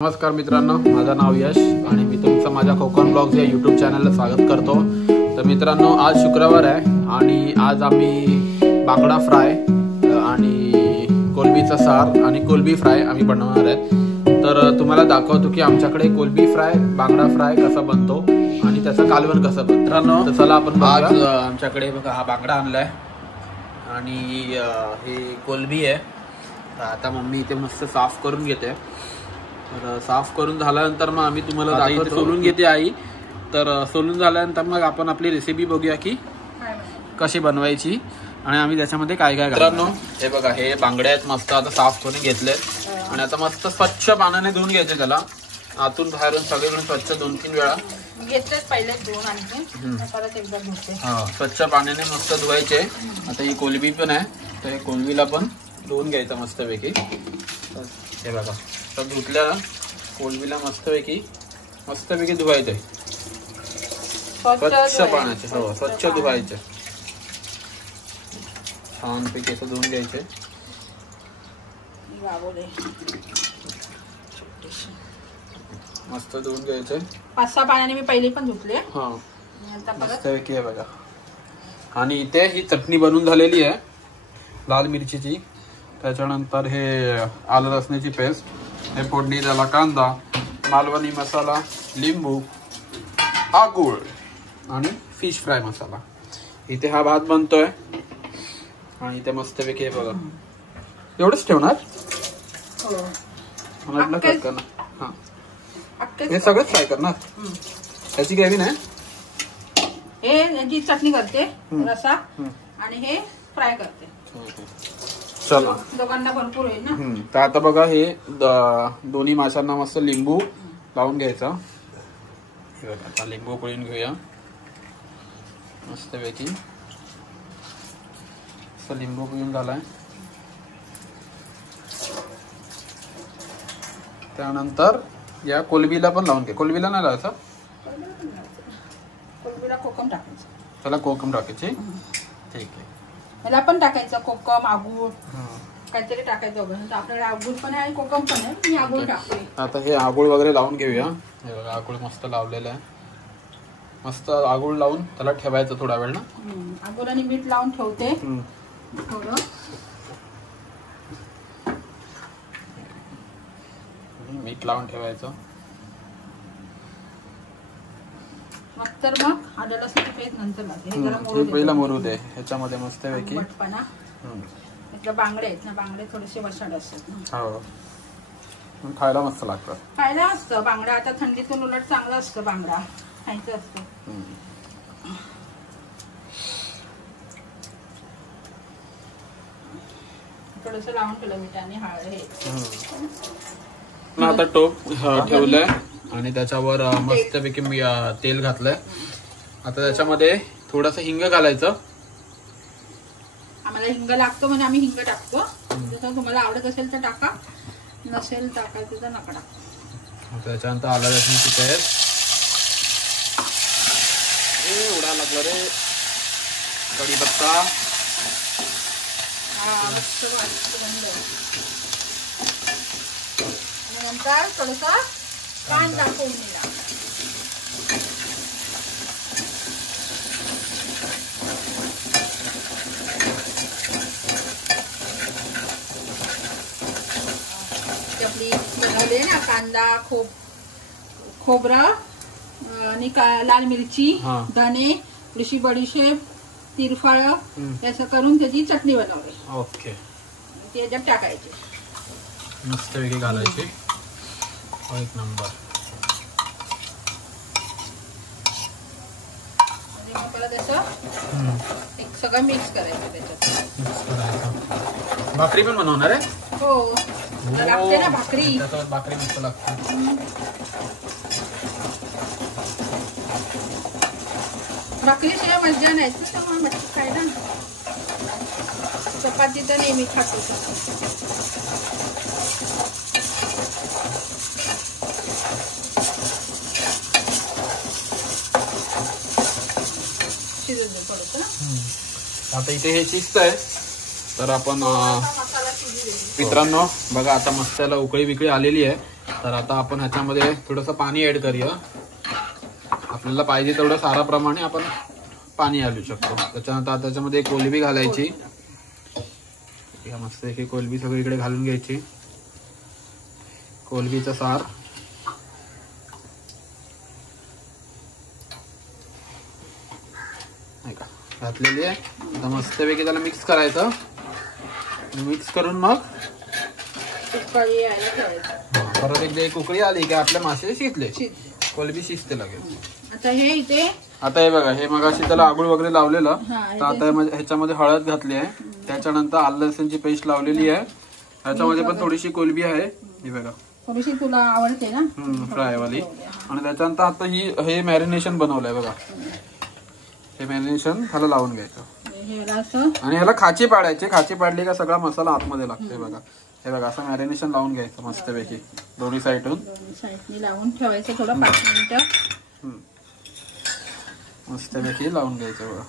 नमस्कार मित्रांनो, माझं नाव यश आणि मी तुमचं माझ्या कोकण ब्लॉग्स या यूट्यूब चॅनलला स्वागत करतो। तर मित्रांनो, आज शुक्रवार आहे आणि आज आम्ही बांगडा फ्राय आणि कोलंबीचा सार आणि कोलंबी फ्राय आम्ही बनवणार आहेत। तर तुम्हाला दाखवतो की आमच्याकडे कोलंबी फ्राय, बांगडा फ्राय कसा बनतो आणि त्याचं कालवण कसं बनतं। मित्रांनो, तर चला आपण आज आमच्याकडे बघा हा बांगडा आणलाय आणि हे कोलंबी आहे। आता मम्मी इथे मस्त साफ करून घेते। तर साफ करून झाल्यानंतर मग आम्ही तुम्हाला दाखवतो, सोलून घेते आई। तर सोलून झाल्यानंतर मग आपण आपली रेसिपी बघूया की कशी बनवायची आणि आम्ही त्याच्यामध्ये काय काय। मित्रांनो, हे बघा, हे बांगडे आहेत, मस्त आता साफ करून घेतलेत आणि आता मस्त स्वच्छ पाण्याने धुवून घ्यायचे त्याला, आतून बाहेरून सगळीकडे स्वच्छ 2-3 वेळा घेतलेत। पहिले दोन आणि परत एकदा धुते। हा, स्वच्छ पाण्याने मस्त धुवायचे। आता ही कोलंबी पण आहे, तर हे कोलंबीला पण धुवून घ्यायचं मस्तपैकी। हे बघा, तर धुतल्या कोलंबीला मस्तपैकी धुवायचंय स्वच्छ पाण्याचे। हो, स्वच्छ धुवायचे, छानपैकी असं धुवून घ्यायचे। मस्त धुवून घ्यायचे 5-6 पाण्याने मी पहिले पण धुतले। हा, मस्तपैकी आहे बघा। आणि इथे ही चटणी बनवून झालेली आहे लाल मिरचीची। त्याच्यानंतर हे आलं लसणाची पेस्ट, हे फोडणी त्याला कांदा, मालवणी मसाला, लिंबू, आगूळ आणि फिश फ्राय मसाला। इथे हा भात बनतोय आणि इथे मस्तपैकी हे बघा, एवढंच ठेवणार। मला वाटलं कट करणार। हा, हे सगळंच फ्राय करणार, त्याची ग्रेव्ही नाही। हे याची चटणी करते, रसा, आणि हे फ्राय करते। चला, दोघांना भरपूर होईल ना। तर आता बघा, हे दोन्ही माशांना मस्त लिंबू लावून घ्यायचा। आता लिंबू पिळून घेऊया मस्तपैकी। लिंबू पिळून झालाय, त्यानंतर या कोलंबीला पण लावून घे। कोलंबीला नाही लावायचा, कोलंबीला कोकम टाकायचं। त्याला कोकम टाकायची, ठीक आहे। मला पण टाकायचं कोकम, आगूळ, काहीतरी टाकायचं वगैरे। आपल्याकडे आगूळ पण आहे आणि कोकम पण आहे, मी आगूळ टाकते। आता हे आगूळ वगैरे लावून घेऊया। हे बघा, आगूळ मस्त लावलेलं आहे। मस्त आगूळ लावून त्याला ठेवायचं थोडा वेळ ना। आगूळ आणि मीठ लावून ठेवते थोडं। मीठ लावून ठेवायचं। तर मग आलं लसूणची पेस्ट नंतर लागते। हे जरा पहिला मोरू दे ह्याच्यामध्ये मस्तपैकी। इथलं बांगडे आहेत ना, बांगडे थोडेसे वसाड असतात ना। हो, खायला मस्त लागतं। खायला असतं बांगडा, आता थंडीतून उलट चांगलं असतं बांगडा, खायचं असतं। थोडंसं लावून ठेवलं मिठाने, हळद हे। आता टोप ठेवलंय आणि त्याच्यावर मस्तपैकी मी तेल घातलंय। आता त्याच्यामध्ये थोडंसं हिंग घालायचं। आम्हाला हिंग लागतो म्हणजे आम्ही हिंग टाकतो। जसं तुम्हाला आवडत असेल तर टाका, नसेल टाकायचं तर नका टाकू। त्याच्यानंतर आलं लसणाची पेस्ट, उडा लागला रे, कढीपत्ता, नंतर थोडसा कांदा फोडणीला। आपली बनवली ना, कांदा, खोबरं आणि लाल मिरची, धने, थोडीशी बडीशेप, तिरफळ, असं करून त्याची चटणी बनवली। ओके, ती याच्यात टाकायची, मस्तपैकी घालायची। एक नंबर। आणि मग त्याला त्याचं एक सगळं मिक्स करायचं त्याच्यात। भाकरी पण बनवणार आहे? हो, लागते ना भाकरी, भाकरी मस्त लागते। भाकरीशिवाय मजा नाही ना, त्यामुळे मच्छी खायला। चपाती तर नेहमी खातो। आता इथे हे शिजतंय, तर आपण मित्रांनो बघा आता मस्त त्याला उकळी बिकळी आलेली आहे तर आता आपण ह्याच्यामध्ये थोडंसं पाणी ऍड करूया. आपल्याला पाहिजे तेवढं साराप्रमाणे आपण पाणी घालू शकतो. त्याच्यानंतर त्याच्यामध्ये कोलंबी घालायची. मस्त एक कोलंबी सगळीकडे घालून घ्यायची. कोलंबीचा सार घातलेली आहे. आता मस्तपैकी त्याला मिक्स करायचं. मिक्स करून मग परत एकदा एक उकळी आली की आपले मासे शिजले. कोलंबी शिजते लगेच. आता हे बघा, हे मगाशी त्याला आगुळ वगैरे लावलेलं. तर आता ह्याच्यामध्ये हळद घातली आहे. त्याच्यानंतर आलं लसूणची पेस्ट लावलेली आहे. ह्याच्यामध्ये पण थोडीशी कोलंबी आहे. ही बघा थोडीशी तुला आवडते ना फ्राय वाली. आणि त्याच्यानंतर आता हे मॅरिनेशन बनवलंय बघा. हे मॅरिनेशन ह्याला लावून घ्यायचं आणि ह्याला खाची पाडायची. खाची पाडली का सगळा मसाला आतमध्ये लागतोय बघा. हे बघा असं मॅरिनेशन लावून घ्यायचं मस्तपैकी दोन्ही साईडून लावून ठेवायचं थोडं 5 मिनिटं. मस्तपैकी लावून घ्यायचं बघा.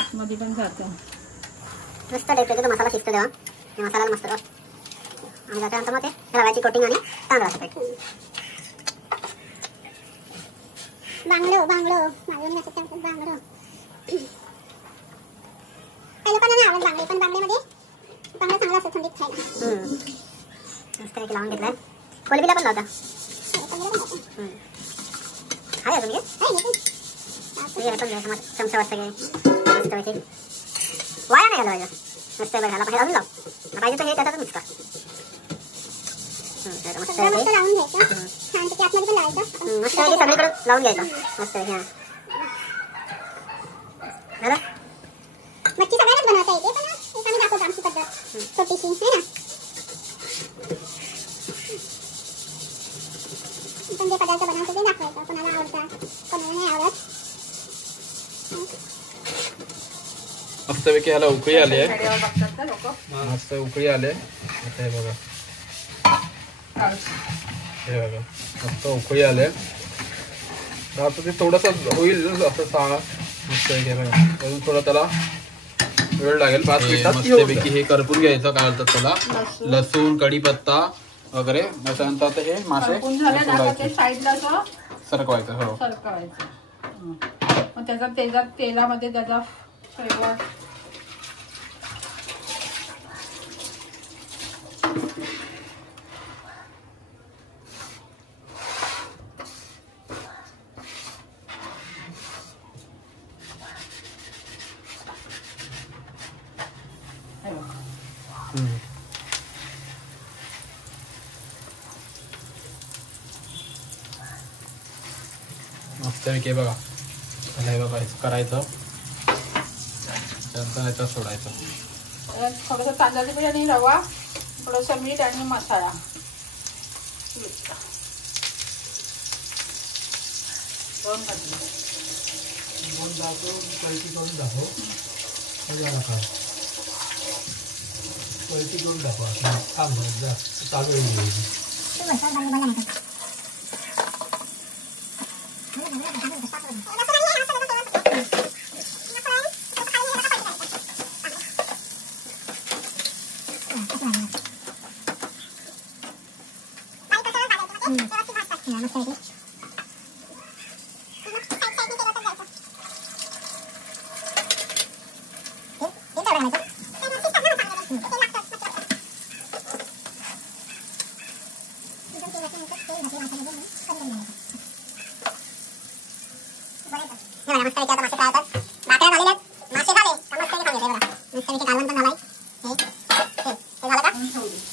आतमध्ये पण जातं मस्त टाईपचा तो मसाला शिजतो तेव्हा मसाला मस्त आणि त्याच्यानंतर मग ते रव्याची कोटिंग आणि तांदळाचं पीठ. बांगडो बांगडो माझं असं बांगडो. काही लोकांना नाही आवडत बांगडे, पण बांगड्यामध्ये बांगडा चांगला असतो थंडीत खायला. मस्त एक लावून घेतलाय. कोलंबीला पण लावता हाय अजून पण चमचा वाटतं घे मस्तपैकी. वाया नाही घालवायचं. मस्त घाला पाहिजे. अजून लाव पाहिजे तर हे त्याच्यातच मिक्स कर. मस्त लावून घ्यायचं. छानपैकी आतमध्ये पण लावायचं. मस्त सगळीकडे लावून घ्यायचं मस्त. ह्या झालं. मच्छी सगळ्यांनाच बनवता येते, पण आम्ही दाखवतो आमची पद्धत छोटीशी आहे ना. पण जे पदार्थ बनवतो ते दाखवायचं. कोणाला आवडतात कोणाला नाही आवडत. मस्तपैकी ह्याला उकळी आली आहे. मस्त उकळी आले. आता हे बघा मस्त उकळी आले. आता ते थोडस होईल असं साळा मस्त बघा. अजून थोडं त्याला वेळ लागेल. 5 मिनिटात मस्तपैकी हे करपून घ्यायचं. काय बोलतात त्याला, लसूण कढीपत्ता वगैरे. त्याच्यानंतर आता हे मासे साईडला सरकवायचं. हो सरकवायचं. मग त्याचा तेलामध्ये त्याचा फ्लेवर मस्तपैकी बघा. हे बघा करायचं. त्यानंतर ह्याच्यात सोडायचं. थोडंसं तांदळाचं पीठ आणि रवा, थोडंसं मीठ आणि मसाला.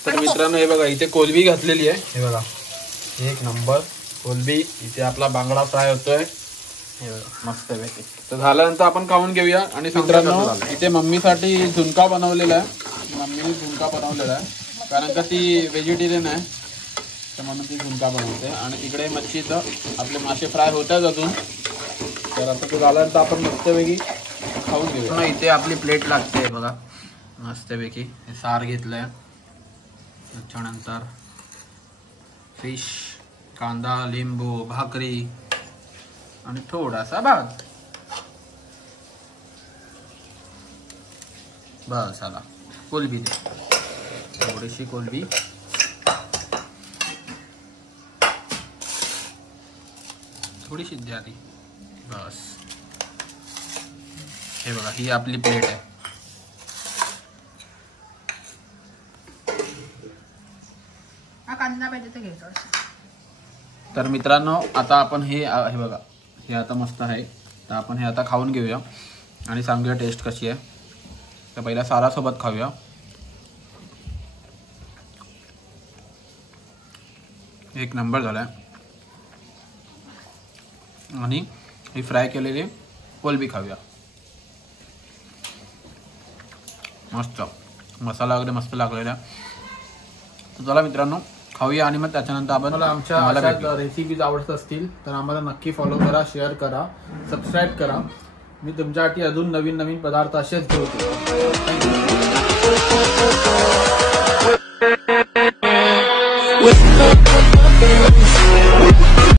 तर मित्रांनो हे बघा इथे कोलंबी घातलेली आहे. हे बघा एक नंबर कोलंबी. इथे आपला बांगडा फ्राय होतोय. हे बघा मस्त पैकी. तर झाल्यानंतर आपण खाऊन घेऊया. आणि मित्रांनो इथे मम्मीसाठी झुणका बनवलेला आहे. मम्मीने झुणका बनवलेला आहे कारण का ती व्हेजिटेरियन आहे, तर म्हणून ती झुणका बनवते. आणि इकडे मच्छीचं आपले मासे फ्राय होतात अजून. तर आता ते झाल्यानंतर आपण मस्तपैकी खाऊन घेऊया. इथे आपली प्लेट लागते बघा मस्तपैकी. हे सार घेतलंय. त्याच्यानंतर फिश, कांदा, लिंबू, भाकरी आणि थोडासा भात. बस आला. कोलंबी दे थोडीशी कोलंबी. थोडी शिजते आधी बस. हे बघा ही आपली प्लेट आहे. कांदा पाहिजे तर घ्यायचा. तर मित्रांनो आता आपण हे बघा हे आता मस्त आहे. तर आपण हे आता खाऊन घेऊया आणि सांगूया टेस्ट कशी आहे. तर पहिला सारासोबत खाऊया. एक नंबर झाला आहे. आणि ही फ्राय केलेली कोलंबी खाऊया. मस्त मसाला वगैरे मस्त लागलेला. तर चला मित्रांनो खाऊया आणि मग त्याच्यानंतर आपण मला आमच्या रेसिपीज आवडत असतील तर आम्हाला नक्की फॉलो करा, शेअर करा, सबस्क्राईब करा. मी तुमच्यासाठी अजून नवीन नवीन पदार्थ असेच ठेवतो.